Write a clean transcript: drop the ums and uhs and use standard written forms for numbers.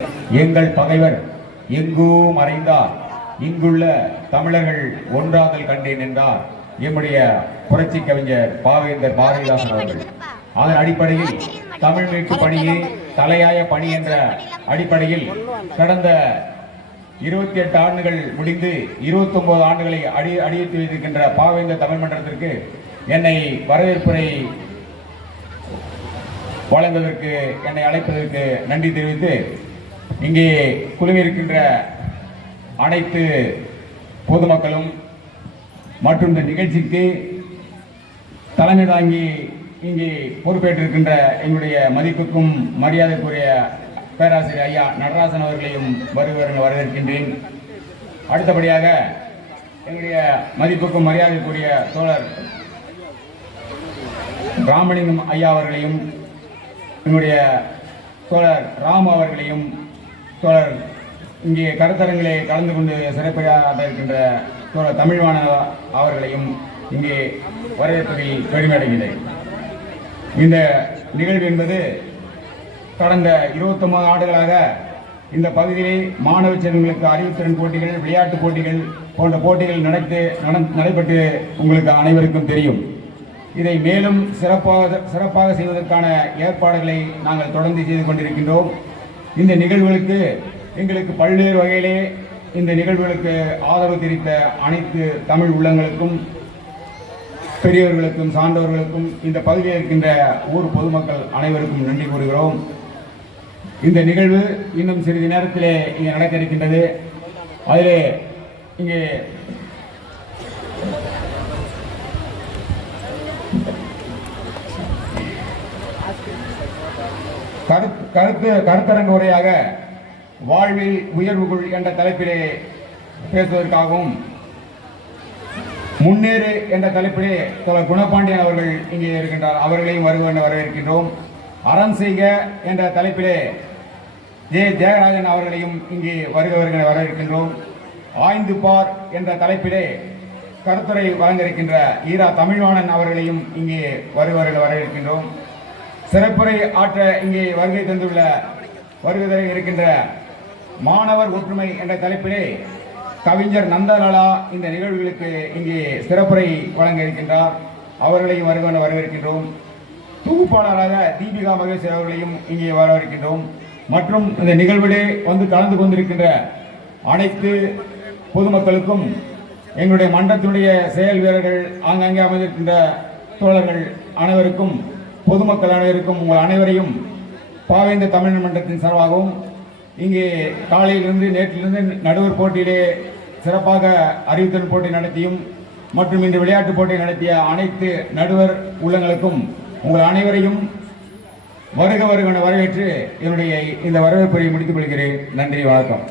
எங்கள் பகைவர் எங்கோ மறைந்தார், இங்குள்ள தமிழர்கள் ஒன்றாதல் கண்டேன் என்றார் எம்முடைய புரட்சி கவிஞர் பாவேந்தர் பாரதிதாசன் அவர்கள். அதன் அடிப்படையில் தமிழ் மீட்பு பணியே தலையாய பணி என்ற அடிப்படையில் கடந்த 28 ஆண்டுகள் முடிந்து 29 ஆண்டுகளை அடியெடுத்து வைத்திருக்கின்ற பாவேந்தர் தமிழ் மன்றத்திற்கு என்னை வரவேற்புரை வழங்குவதற்கு, என்னை அழைப்பதற்கு நன்றி தெரிவித்து, இங்கே குழுமியிருக்கின்ற அனைத்து பொதுமக்களும் மற்றும் இந்த நிகழ்ச்சிக்கு தலைமை தாங்கி இங்கே பொறுப்பேற்றிருக்கின்ற எங்களுடைய மதிப்புக்கும் மரியாதைக்குரிய பேராசிரியர் ஐயா நடராசன் அவர்களையும் வரவேற்கின்றேன். அடுத்தபடியாக எங்களுடைய மதிப்புக்கும் மரியாதைக்குரிய தோழர் ராமலிங்கம் ஐயா அவர்களையும், எங்களுடைய தோழர் ராம் அவர்களையும், தோழர் இங்கே கருத்தரங்களை கலந்து கொண்டு சிறப்பாக இருக்கின்ற தோழர் தமிழ்வாணன் அவர்களையும் இங்கே வரவேற்பதில் பெருமை அடைகிறேன். இந்த நிகழ்வு என்பது கடந்த 29 ஆண்டுகளாக இந்த பகுதியிலே மாணவ செல்வங்களுக்கு அறிவுத்திறன் போட்டிகள், விளையாட்டுப் போட்டிகள் போன்ற போட்டிகள் நடைபெற்று உங்களுக்கு அனைவருக்கும் தெரியும். இதை மேலும் சிறப்பாக செய்வதற்கான ஏற்பாடுகளை நாங்கள் தொடர்ந்து செய்து கொண்டிருக்கின்றோம். இந்த நிகழ்வுகளுக்கு எங்களுக்கு பல்வேறு வகையிலே இந்த நிகழ்வுகளுக்கு ஆதரவு தெரிவித்த அனைத்து தமிழ் உள்ளங்களுக்கும், பெரியவர்களுக்கும், சான்றோர்களுக்கும், இந்த பகுதியில் இருக்கின்ற ஊர் பொதுமக்கள் அனைவருக்கும் நன்றி கூறுகிறோம். இந்த நிகழ்வு இன்னும் சிறிது நேரத்திலே இங்கே நடக்க இருக்கின்றது. அதிலே இங்கே கருத்தரங்கு உரையாக வாழ்வில் உயர்வுகள் என்ற தலைப்பிலே பேசுவதற்காகவும், முன்னேறு என்ற தலைப்பிலே தோழர் குணபாண்டியன் அவர்கள் இங்கே இருக்கின்றார், அவர்களையும் வரவேற்கின்றோம். அறம் செய்க என்ற தலைப்பிலே ஜெயராஜன் அவர்களையும் இங்கே வரவேற்கின்றோம். ஆய்ந்து பார் என்ற தலைப்பிலே கருத்துரை வழங்க இருக்கின்ற ஈரா தமிழ்வாணன் அவர்களையும் இங்கே வரவேற்கின்றோம். சிறப்புரை ஆற்ற இங்கே வருகை இருக்கின்ற மாணவர் ஒற்றுமை என்ற தலைப்பிலே கவிஞர் நந்தலாலா இந்த நிகழ்வுகளுக்கு இங்கே சிறப்புரை வழங்க இருக்கின்றார், அவர்களையும் வரவேற்கின்றோம். தொகுப்பாளராக தீபிகா மகேஸ்வர் அவர்களையும் இங்கே வரவேற்கின்றோம். மற்றும் இந்த நிகழ்விலே வந்து கலந்து கொண்டிருக்கின்ற அனைத்து பொதுமக்களுக்கும், எங்களுடைய மன்றத்தினுடைய செயல் வீரர்கள், ஆங்காங்கே அமைந்திருக்கின்ற தோழர்கள் அனைவருக்கும், பொதுமக்கள் அனைவருக்கும், உங்கள் அனைவரையும் பாவேந்தர் தமிழ் மன்றத்தின் சார்பாகவும், இங்கே காலையிலிருந்து நேற்றிலிருந்து நடுவர் போட்டியிலே சிறப்பாக அறிவுத்திறன் போட்டி நடத்தியும் மற்றும் இன்று விளையாட்டுப் போட்டி நடத்திய அனைத்து நடுவர் உள்ளங்களுக்கும் உங்கள் அனைவரையும் வருக வரவேற்று என்னுடைய இந்த வரவேற்பை முடித்துக் கொள்கிறேன். நன்றி, வணக்கம்.